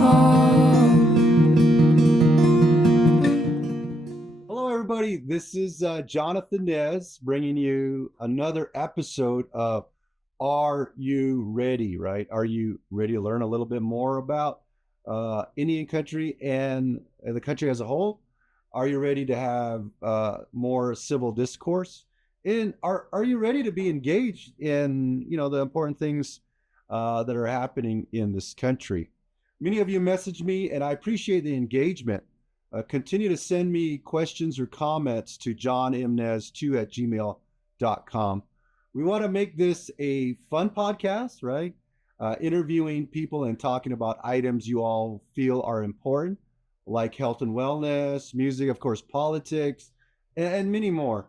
home. Hello, everybody. This is Jonathan Nez bringing you another episode of Are You Ready? Right? Are you ready to learn a little bit more about Indian country and the country as a whole? Are you ready to have more civil discourse? And are you ready to be engaged in the important things that are happening in this country? Many of you message me, and I appreciate the engagement. Continue to send me questions or comments to johnmnez2@gmail.com. We want to make this a fun podcast, right? Interviewing people and talking about items you all feel are important, like health and wellness, music, of course, politics, and many more.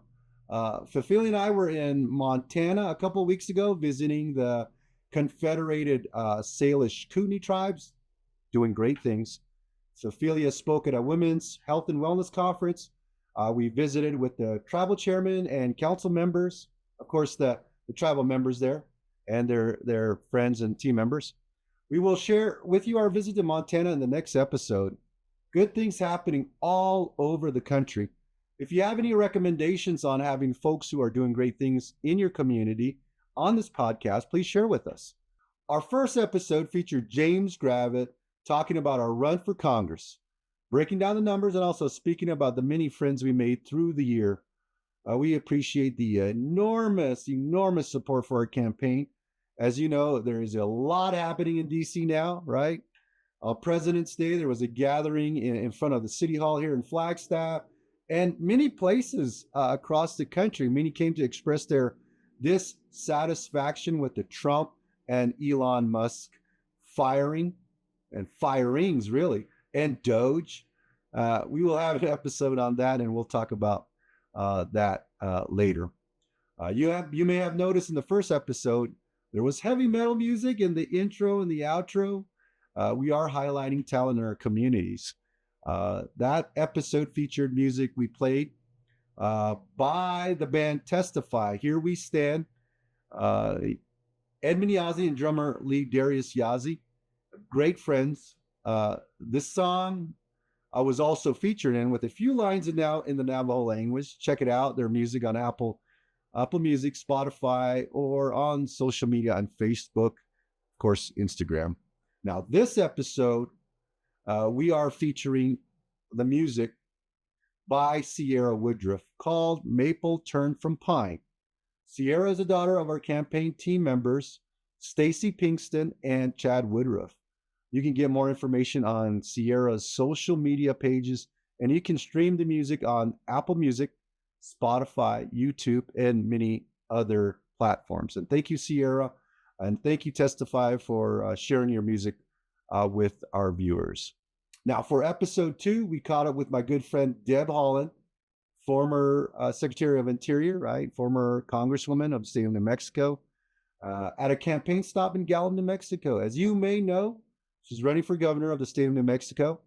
Fafili and I were in Montana a couple of weeks ago visiting the Confederated Salish Kootenai tribes, doing great things. Ophelia spoke at a women's health and wellness conference. We visited with the tribal chairman and council members, of course, the tribal members there and their friends and team members. We will share with you our visit to Montana in the next episode. Good things happening all over the country. If you have any recommendations on having folks who are doing great things in your community on this podcast, please share with us. Our first episode featured James Gravitt talking about our run for Congress, breaking down the numbers, and also speaking about the many friends we made through the year. We appreciate the enormous support for our campaign. As you know, there is a lot happening in D.C. now, right? President's Day, there was a gathering in front of the City Hall here in Flagstaff, and many places across the country. Many came to express their dissatisfaction with the Trump and Elon Musk firing and firings, really, and Doge. We will have an episode on that, and we'll talk about that later. You may have noticed in the first episode, there was heavy metal music in the intro and the outro. We are highlighting talent in our communities. That episode featured music we played by the band Testify. Here We Stand. Edmund Yazzie and drummer Lee Darius Yazzie, great friends. This song I was also featured in with a few lines in the Navajo language. Check it out. Their music on Apple Music, Spotify, or on social media on Facebook, of course, Instagram. Now, this episode, we are featuring the music by Sierra Woodruff called Maple Turned from Pine. Sierra is the daughter of our campaign team members, Stacy Pinkston and Chad Woodruff. You can get more information on Sierra's social media pages, and you can stream the music on Apple Music, Spotify, YouTube, and many other platforms. And thank you, Sierra, and thank you, Testify, for sharing your music with our viewers. Now, for episode 2, we caught up with my good friend Deb Haaland, former Secretary of Interior, right? Former Congresswoman of the state of New Mexico, at a campaign stop in Gallup, New Mexico. As you may know, she's running for governor of the state of New Mexico.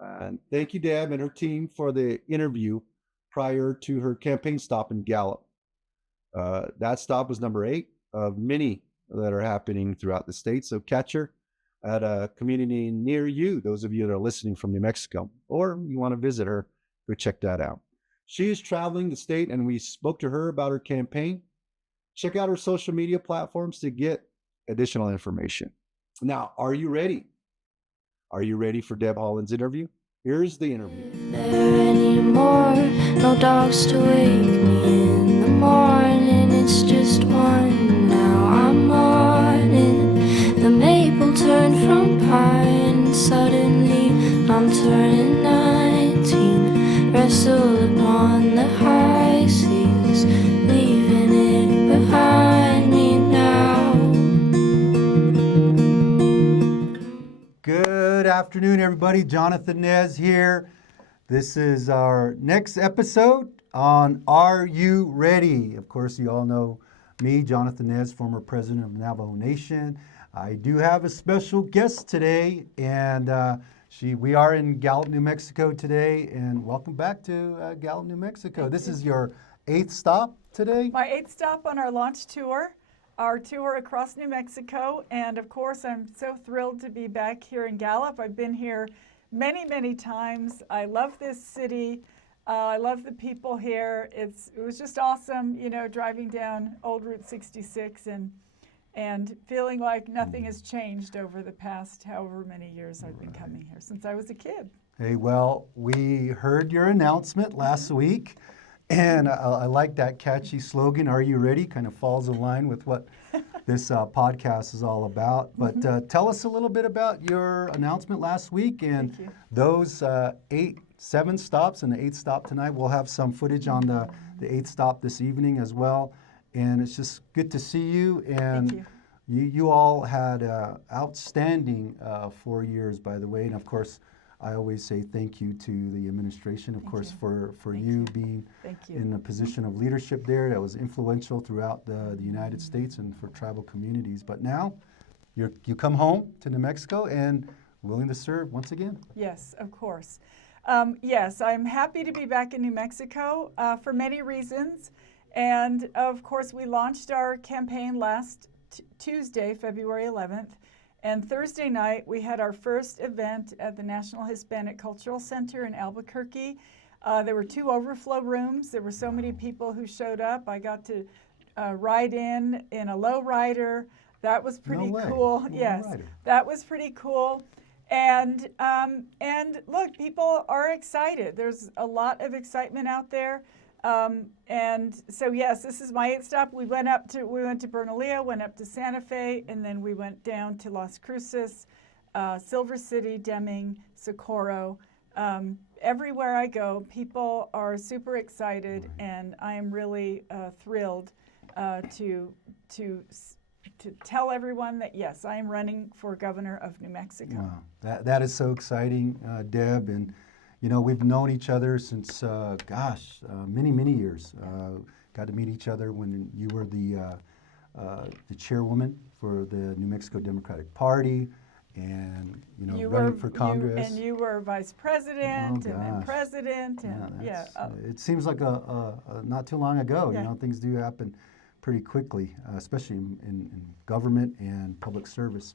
And thank you, Deb, and her team for the interview prior to her campaign stop in Gallup. That stop was number 8 of many that are happening throughout the state. So catch her at a community near you, those of you that are listening from New Mexico, or you want to visit her, go check that out. She is traveling the state, and we spoke to her about her campaign. Check out her social media platforms to get additional information. Now, are you ready? Are you ready for Deb Haaland's interview? Here's the interview. There anymore, no dogs to wake me in the morning. It's just one. Now I'm on it. The maple turned from pine. Suddenly I'm turning 19. Wrestled upon the high seas, leaving it behind me now. Good afternoon, everybody. Jonathan Nez here. This is our next episode on Are You Ready? Of course, you all know me, Jonathan Nez, former president of Navajo Nation. I do have a special guest today, and we are in Gallup, New Mexico today, and welcome back to Gallup, New Mexico. This is your 8th stop today? My 8th stop on our launch tour. our tour across New Mexico. And of course, I'm so thrilled to be back here in Gallup. I've been here many, many times. I love this city. I love the people here. It was just awesome, driving down Old Route 66 and feeling like nothing has changed over the past however many years I've been coming here, since I was a kid. Hey, well, we heard your announcement last week, and I like that catchy slogan, "Are you ready?" Kind of falls in line with what this podcast is all about. But tell us a little bit about your announcement last week and those 7 stops and the 8th stop tonight. We'll have some footage on the 8th stop this evening as well. And it's just good to see you. And you all had outstanding 4 years, by the way. And of course, I always say thank you to the administration, of course, for you being in a position of leadership there that was influential throughout the United States and for tribal communities. But now you come home to New Mexico and willing to serve once again. Yes, of course. Yes, I'm happy to be back in New Mexico for many reasons. And of course, we launched our campaign last Tuesday, February 11th. And Thursday night, we had our first event at the National Hispanic Cultural Center in Albuquerque. There were 2 overflow rooms. There were so many people who showed up. I got to ride in a lowrider. That was pretty cool. Yes, that was pretty cool. And look, people are excited. There's a lot of excitement out there. And so, yes, this is my 8th stop. We went to Bernalillo, went up to Santa Fe, and then we went down to Las Cruces, Silver City, Deming, Socorro. Everywhere I go, people are super excited, and I am really thrilled to tell everyone that, yes, I am running for governor of New Mexico. Wow. That is so exciting, Deb. And we've known each other since, many, many years. Got to meet each other when you were the chairwoman for the New Mexico Democratic Party, and running for Congress. And you were vice president and then president, and it seems like not too long ago. Things do happen pretty quickly, especially in government and public service.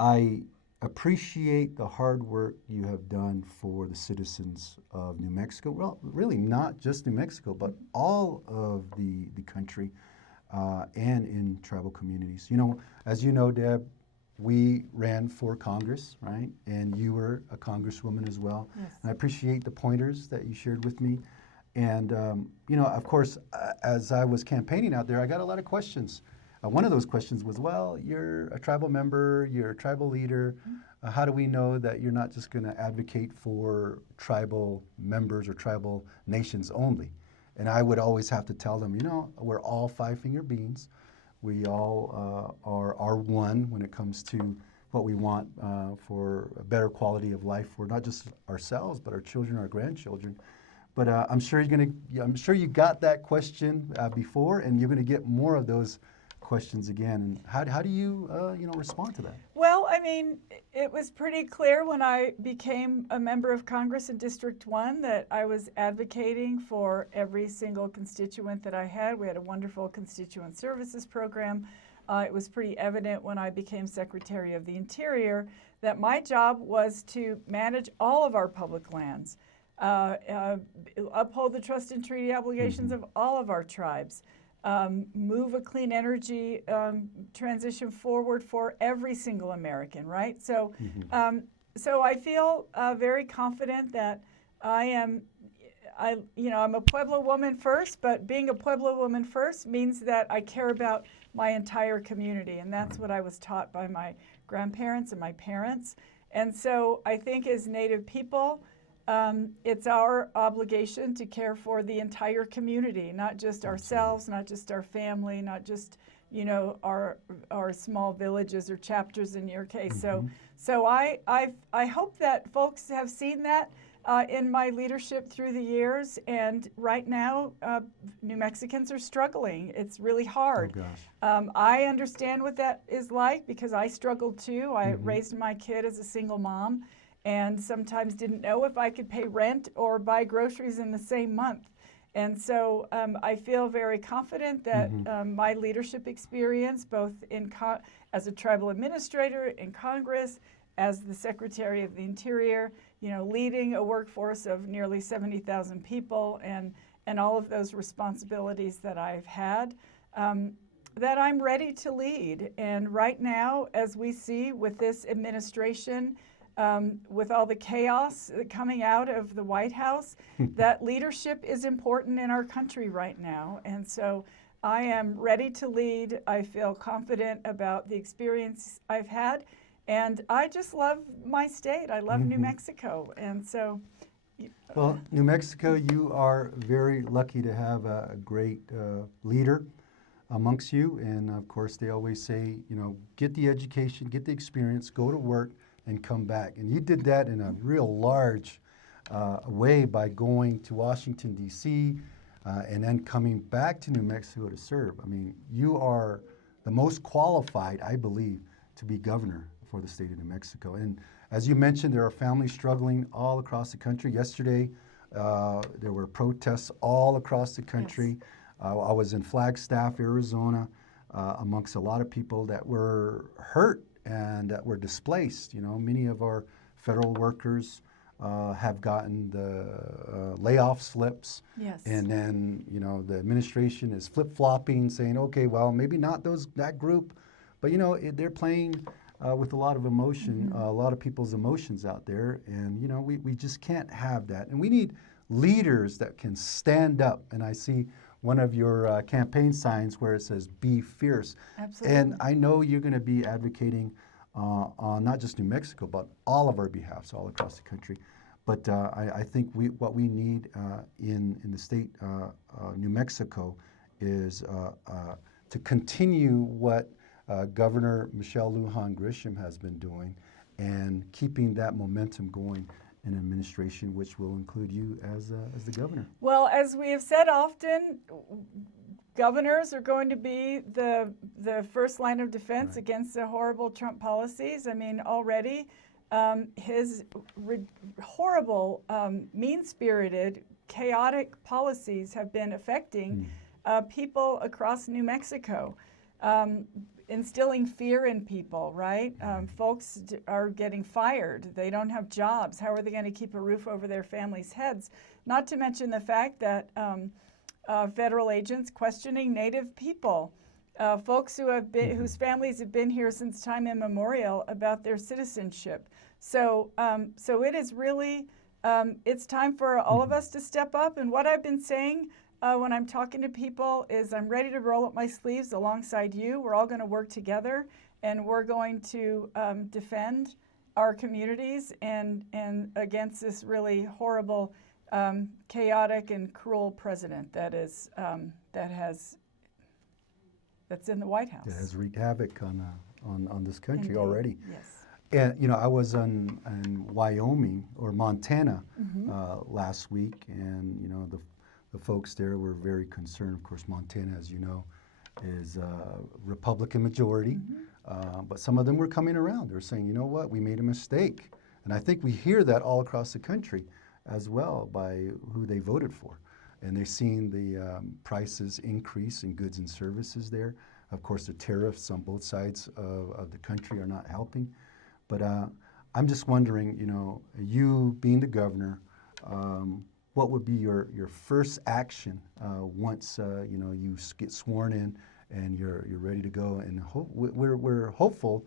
I appreciate the hard work you have done for the citizens of New Mexico. Well, really not just New Mexico, but all of the country and in tribal communities. As you know, Deb, we ran for Congress, right? And you were a congresswoman as well. Yes. And I appreciate the pointers that you shared with me. And, of course, as I was campaigning out there, I got a lot of questions. One of those questions was, well, you're a tribal member, you're a tribal leader. How do we know that you're not just going to advocate for tribal members or tribal nations only? And I would always have to tell them, we're all five-finger beings. We all are one when it comes to what we want for a better quality of life for not just ourselves, but our children, our grandchildren. But I'm sure you got that question before, and you're going to get more of those questions again. And how do you respond to that? Well, it was pretty clear when I became a member of Congress in District 1 that I was advocating for every single constituent that I had. We had a wonderful constituent services program. It was pretty evident when I became Secretary of the Interior that my job was to manage all of our public lands, uphold the trust and treaty obligations of all of our tribes, move a clean energy transition forward for every single American, right? So, so I feel very confident that I'm a Pueblo woman first, but being a Pueblo woman first means that I care about my entire community, and that's what I was taught by my grandparents and my parents. And so I think as Native people, it's our obligation to care for the entire community, not just ourselves, not just our family, not just our small villages or chapters in your case. So I hope that folks have seen that in my leadership through the years. And right now, New Mexicans are struggling. It's really hard. Oh, gosh. I understand what that is like because I struggled too. I raised my kid as a single mom, and sometimes didn't know if I could pay rent or buy groceries in the same month. And so I feel very confident that my leadership experience, both as a tribal administrator in Congress, as the Secretary of the Interior, leading a workforce of nearly 70,000 people, and all of those responsibilities that I've had, that I'm ready to lead. And right now, as we see with this administration, with all the chaos coming out of the White House, that leadership is important in our country right now. And so I am ready to lead. I feel confident about the experience I've had. And I just love my state. I love New Mexico. And so... Well, New Mexico, you are very lucky to have a great leader amongst you. And of course, they always say, get the education, get the experience, go to work, and come back. And you did that in a real large way by going to Washington, D.C., and then coming back to New Mexico to serve. I mean, you are the most qualified, I believe, to be governor for the state of New Mexico. And as you mentioned, there are families struggling all across the country. Yesterday, there were protests all across the country. Yes. I was in Flagstaff, Arizona, amongst a lot of people that were hurt and that were displaced. Many of our federal workers have gotten the layoff slips. Yes. And then, the administration is flip-flopping, saying, okay, well, maybe not that group, but, they're playing with a lot of emotion, a lot of people's emotions out there. And, we just can't have that. And we need leaders that can stand up. And I see one of your campaign signs where it says, be fierce. Absolutely. And I know you're going to be advocating on not just New Mexico, but all of our behalfs all across the country. But I think what we need in the state New Mexico is to continue what Governor Michelle Lujan Grisham has been doing and keeping that momentum going in administration, which will include you as the governor. Well, as we have said often, governors are going to be the first line of defense against the horrible Trump policies. I mean, already his horrible, mean-spirited, chaotic policies have been affecting people across New Mexico. Instilling fear in people, right? Folks are getting fired. They don't have jobs. How are they going to keep a roof over their families' heads? Not to mention the fact that federal agents questioning Native people, folks whose families have been here since time immemorial, about their citizenship. So it is really, it's time for all of us to step up. And what I've been saying when I'm talking to people is I'm ready to roll up my sleeves alongside you. We're all going to work together, and we're going to defend our communities and against this really horrible, chaotic and cruel president that's in the White House. That has wreaked havoc on this country. Indeed. Already. Yes. And I was in Wyoming or Montana last week, and the folks there were very concerned. Of course, Montana, as you know, is Republican majority, but some of them were coming around. They were saying, you know what, we made a mistake. And I think we hear that all across the country as well by who they voted for. And they're seeing the prices increase in goods and services there. Of course, the tariffs on both sides of the country are not helping. But I'm just wondering, you being the governor, what would be your first action once you get sworn in and you're ready to go? And we're hopeful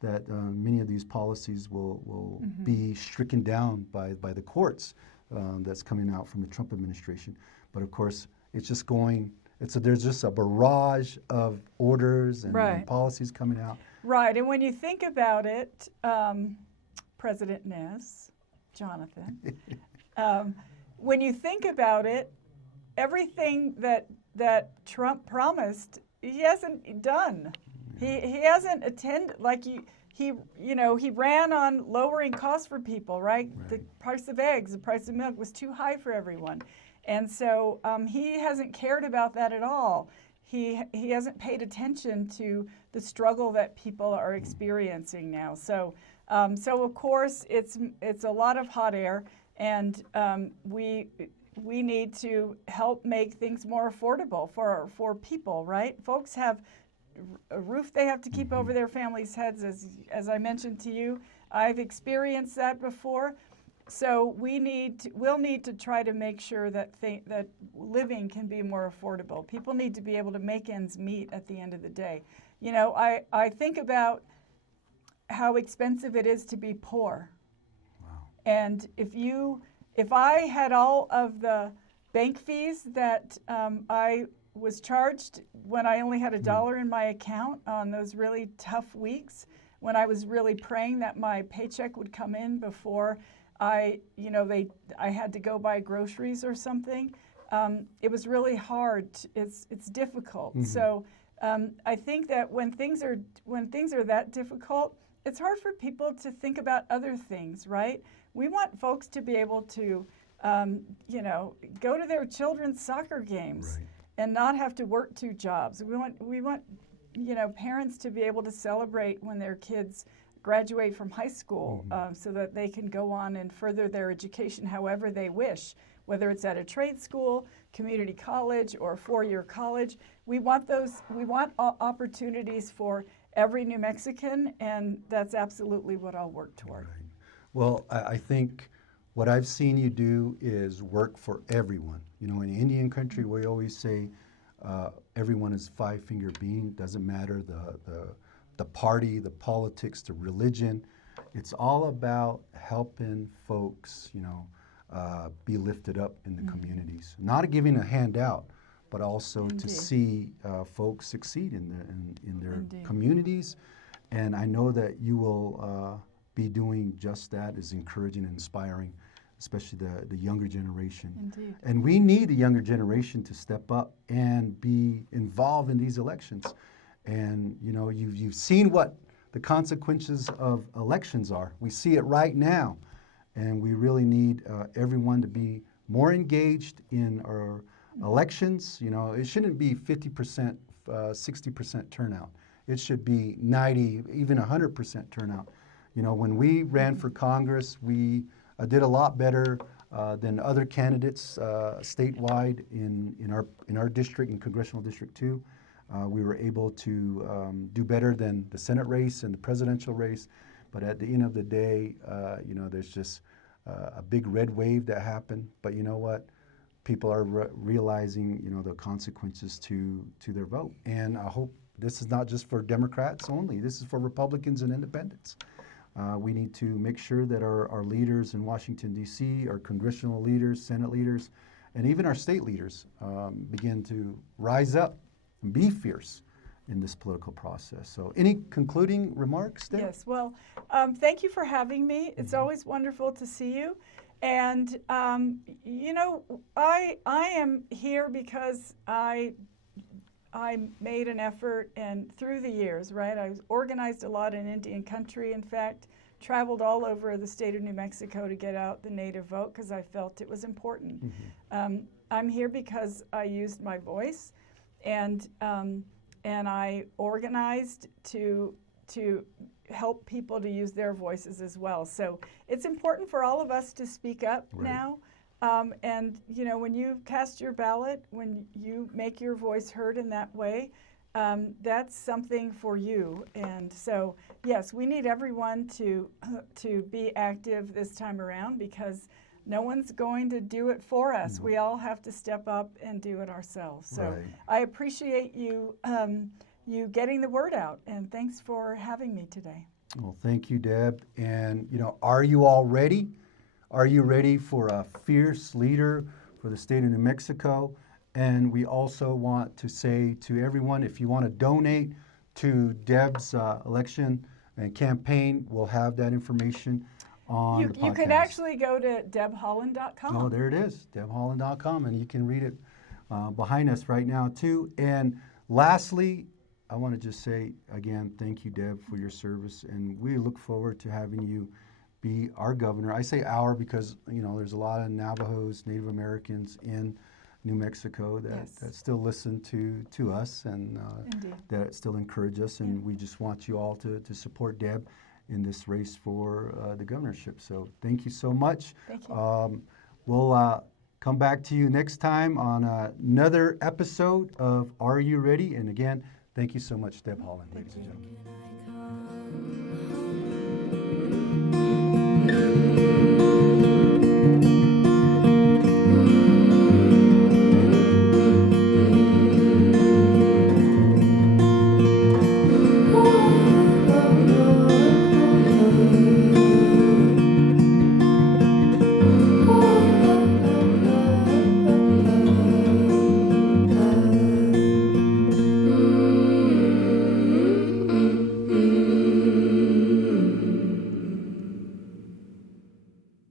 that many of these policies will be stricken down by the courts that's coming out from the Trump administration. But of course, it's just there's just a barrage of orders and policies coming out. Right, and when you think about it, President Ness, Jonathan. When you think about it, everything that Trump promised, he hasn't done. He hasn't attended, like he ran on lowering costs for people, right? The price of eggs, the price of milk was too high for everyone. And so he hasn't cared about that at all. He hasn't paid attention to the struggle that people are experiencing now. So of course it's a lot of hot air. And we we need to help make things more affordable for people, right? Folks have a roof they have to keep over their families' heads, as I mentioned to you. I've experienced that before. So we'll need to try to make sure that that living can be more affordable. People need to be able to make ends meet at the end of the day. You know, I think about how expensive it is to be poor. Wow. And if I had all of the bank fees that I was charged when I only had $1 in my account on those really tough weeks, when I was really praying that my paycheck would come in before I had to go buy groceries or something, it was really hard. It's difficult. So I think that when things are that difficult, it's hard for people to think about other things, right? We want folks to be able to, go to their children's soccer games. Right. And not have to work 2 jobs. We want parents to be able to celebrate when their kids graduate from high school, so that they can go on and further their education however they wish, whether it's at a trade school, community college, or 4-year college. We want opportunities for every New Mexican, and that's absolutely what I'll work toward. Right. Well, I think what I've seen you do is work for everyone. You know, in Indian country, we always say everyone is 5-finger being. Doesn't matter the party, the politics, the religion. It's all about helping folks, be lifted up in the communities. Not giving a handout, but also to see folks succeed in their communities. And I know that you will be doing just that, is encouraging and inspiring, especially the younger generation. Indeed. And we need the younger generation to step up and be involved in these elections. And you've seen what the consequences of elections are. We see it right now, and we really need everyone to be more engaged in our elections. It shouldn't be 50%, 60% turnout. It should be 90, even 100% turnout. When we ran for Congress, we did a lot better than other candidates statewide in our district, in Congressional District 2. We were able to do better than the Senate race and the presidential race. But at the end of the day, there's just a big red wave that happened. But you know what? People are realizing, the consequences to their vote. And I hope this is not just for Democrats only. This is for Republicans and independents. We need to make sure that our leaders in Washington, D.C., our congressional leaders, Senate leaders, and even our state leaders begin to rise up and be fierce in this political process. So any concluding remarks, Deb? Yes, well, thank you for having me. It's always wonderful to see you. And, I am here because I made an effort, and through the years, right, I was organized a lot in Indian country, in fact, traveled all over the state of New Mexico to get out the native vote because I felt it was important. I'm here because I used my voice, and I organized to help people to use their voices as well. So it's important for all of us to speak up now. And when you cast your ballot, when you make your voice heard in that way, that's something for you. And so, yes, we need everyone to be active this time around, because no one's going to do it for us. We all have to step up and do it ourselves. So I appreciate you getting the word out, and thanks for having me today. Well, thank you, Deb. And are you all ready? Are you ready for a fierce leader for the state of New Mexico? And we also want to say to everyone, if you want to donate to Deb's election and campaign, we'll have that information on the podcast. You can actually go to debhaaland.com. Oh, there it is, debhaaland.com, and you can read it behind us right now, too. And lastly, I want to just say, again, thank you, Deb, for your service, and we look forward to having you be our governor. I say our because, there's a lot of Navajos, Native Americans in New Mexico that still listen to us and that still encourage us, and we just want you all to support Deb in this race for the governorship. So thank you so much. Thank you. We'll come back to you next time on another episode of Are You Ready? And again, thank you so much, Deb Haaland, ladies and gentlemen.